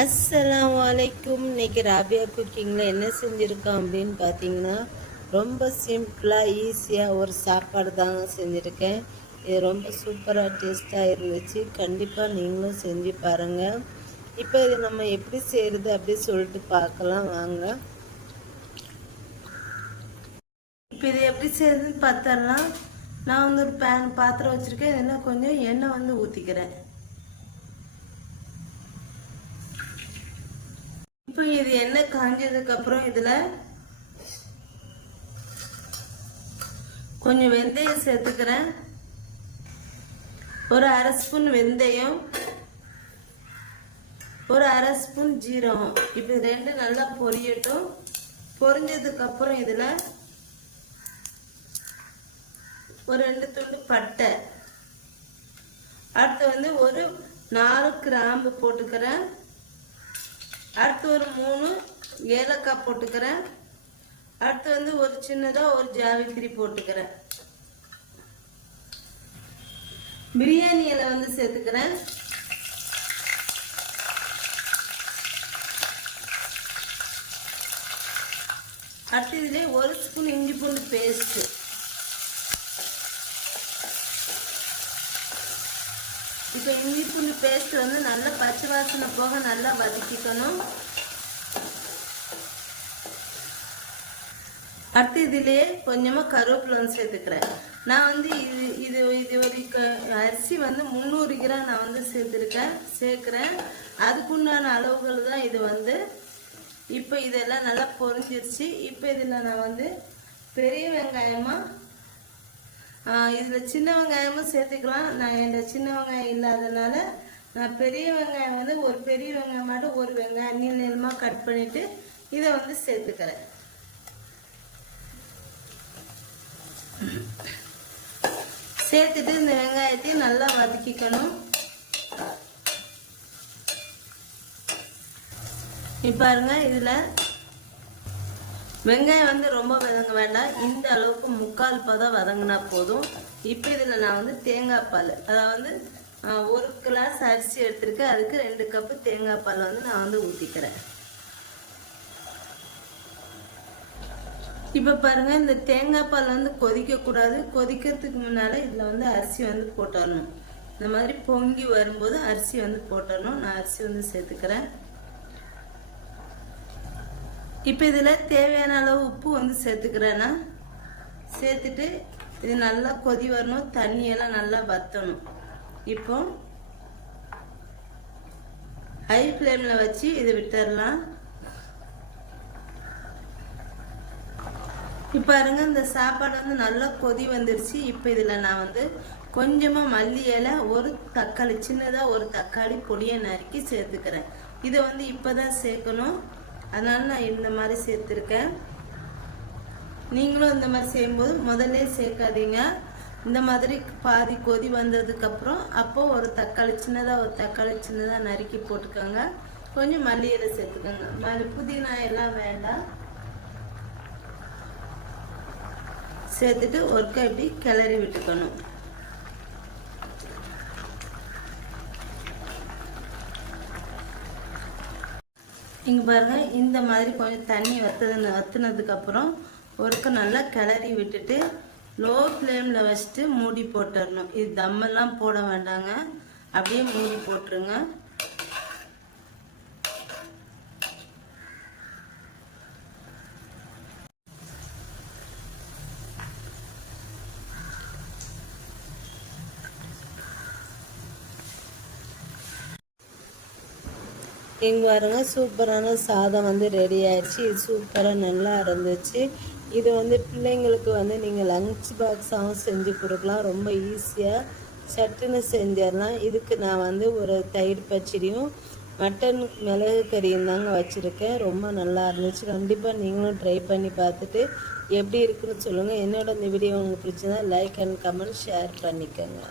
அஸ்ஸலாமு அலைக்கும். இன்னைக்கு ராபியா குக்கிங்கில் என்ன செஞ்சுருக்கோம் அப்படின்னு பார்த்தீங்கன்னா, ரொம்ப சிம்பிளாக ஈஸியாக ஒரு சாப்பாடு தாங்க செஞ்சுருக்கேன். இது ரொம்ப சூப்பராக டேஸ்ட்டாக இருந்துச்சு. கண்டிப்பாக நீங்களும் செஞ்சு பாருங்கள். இப்போ இது நம்ம எப்படி செய்கிறது அப்படி சொல்லிட்டு பார்க்கலாம் வாங்க. இப்போ இது எப்படி செய்யுதுன்னு பார்த்தரலாம். நான் வந்து ஒரு பாத்திரம் வச்சுருக்கேன். இதில் கொஞ்சம் எண்ணெய் ஊற்றிக்கிறேன். இப்போ இது எண்ணெய் காஞ்சதுக்கு அப்புறம் இதுல கொஞ்சம் வெந்தயம் சேர்த்துக்கிறேன். ஒரு அரை ஸ்பூன் வெந்தயம், ஒரு அரை ஸ்பூன் ஜீரகம். இப்போ ரெண்டு நல்லா பொரியட்டும். பொரிஞ்சதுக்கு அப்புறம் இதுல ஒரு 2 துண்டு பட்டை, அடுத்து ஒரு 4 கிராம்பு போட்டுக்கிறேன். அடுத்து ஒரு 3 ஏலக்காய் போட்டுக்கிறேன். அடுத்து ஒரு சின்னதாக ஒரு ஜாவித்திரி போட்டுக்கிறேன். பிரியாணி இலை சேர்த்துக்கிறேன். அடுத்து இதுல 1 ஸ்பூன் இஞ்சி பூண்டு பேஸ்ட், இப்போ இஞ்சி பூண்டு பேஸ்ட் நல்லா பச்சை வாசனை போக நல்லா வதக்கிக்கணும். அடுத்து இதிலே கொஞ்சமாக கருவேப்பிலை சேர்த்துக்கிறேன். நான் இது ஒரு அரிசி 300 கிராம் நான் சேர்க்குறேன். அதுக்குண்டான அளவுகள் தான் இது. இப்போ இதெல்லாம் நல்லா பொரிஞ்சிருச்சு. இப்போ இதில் நான் பெரிய வெங்காயமாக இதில் சின்ன வெங்காயமும் சேர்த்துக்கலாம். நான் என் சின்ன வெங்காயம் இல்லாதனால நான் பெரிய வெங்காயம் ஒரு பெரிய வெங்காயம் மட்டும் ஒரு வெங்காயம் நீளமாக கட் பண்ணிவிட்டு இதை சேர்த்துக்கிறேன். சேர்த்துட்டு இந்த வெங்காயத்தையும் நல்லா வதக்கிக்கணும். இப்போ பாருங்க, இதில் வெங்காயம் ரொம்ப வதங்க வேண்டாம். இந்த அளவுக்கு 1/4 பதம் வதங்கினா போதும். இப்போ இதில் நான் தேங்காய் பால், அதாவது 1 கிளாஸ் அரிசி எடுத்திருக்கேன். அதுக்கு 2 கப்பு தேங்காய் பால் நான் ஊற்றிக்கிறேன். இப்போ பாருங்க, இந்த தேங்காய் பால் கொதிக்கக்கூடாது. கொதிக்கிறதுக்கு முன்னால் இதில் அரிசி போட்டுடணும். இந்த மாதிரி பொங்கி வரும்போது அரிசி போட்டுடணும். நான் அரிசி சேர்த்துக்கிறேன். இப்போ இதில் தேவையான அளவு உப்பு சேர்த்துக்கிறேன்னா, சேர்த்துட்டு இது நல்லா கொதி வரணும். தண்ணியெல்லாம் நல்லா வற்றணும். இப்போ ஹை ஃப்ளேமில் வச்சு இது விட்டுடலாம். இப்போ பாருங்க, இந்த சாப்பாடு நல்லா கொதி வந்துருச்சு. இப்போ இதில் நான் கொஞ்சமாக மல்லி இலை, ஒரு தக்காளி, சின்னதாக ஒரு தக்காளி பொடியை நறுக்கி சேர்த்துக்கிறேன். இதை இப்போ தான் சேர்க்கணும். அதனால நான் இந்த மாதிரி சேர்த்துருக்கேன். நீங்களும் இந்த மாதிரி செய்யும்போது முதல்ல சேர்க்காதீங்க. இந்த மாதிரி பாதி கொதி வந்ததுக்கப்புறம் அப்போ ஒரு தக்காளி சின்னதாக நறுக்கி போட்டுக்கோங்க. கொஞ்சம் மல்லி இலை சேர்த்துக்கோங்க. புதினா எல்லாம் வேண்டாம். சேர்த்துட்டு ஒருக்கா இப்படி கிளறி விட்டுக்கணும். இங்கே பாருங்க, இந்த மாதிரி கொஞ்சம் தண்ணி வற்றினதுக்கப்புறம் ஒருக்க நல்லா கிளறி விட்டுட்டு லோ ஃப்ளேமில் வச்சுட்டு மூடி போட்டுடணும். இது தம்மெல்லாம் போட வேண்டாங்க, அப்படியே மூடி போட்டுருங்க. இங்கே பாருங்க, சூப்பரான சாதம் ரெடி ஆயிடுச்சு. இது சூப்பராக நல்லா இருந்துச்சு. இது பிள்ளைங்களுக்கு நீங்கள் லஞ்ச் பாக்ஸாகவும் செஞ்சு கொடுக்கலாம். ரொம்ப ஈஸியாக சட்டுன்னு செஞ்சிடலாம். இதுக்கு நான் ஒரு தயிர் பச்சடியும் மட்டன் மிளகு கறியும் தாங்க வச்சுருக்கேன். ரொம்ப நல்லா இருந்துச்சு. கண்டிப்பாக நீங்களும் ட்ரை பண்ணி பார்த்துட்டு எப்படி இருக்குன்னு சொல்லுங்கள். என்னோட இந்த வீடியோ உங்களுக்கு பிடிச்சதா லைக் அண்ட் கமெண்ட் ஷேர் பண்ணிக்கோங்க.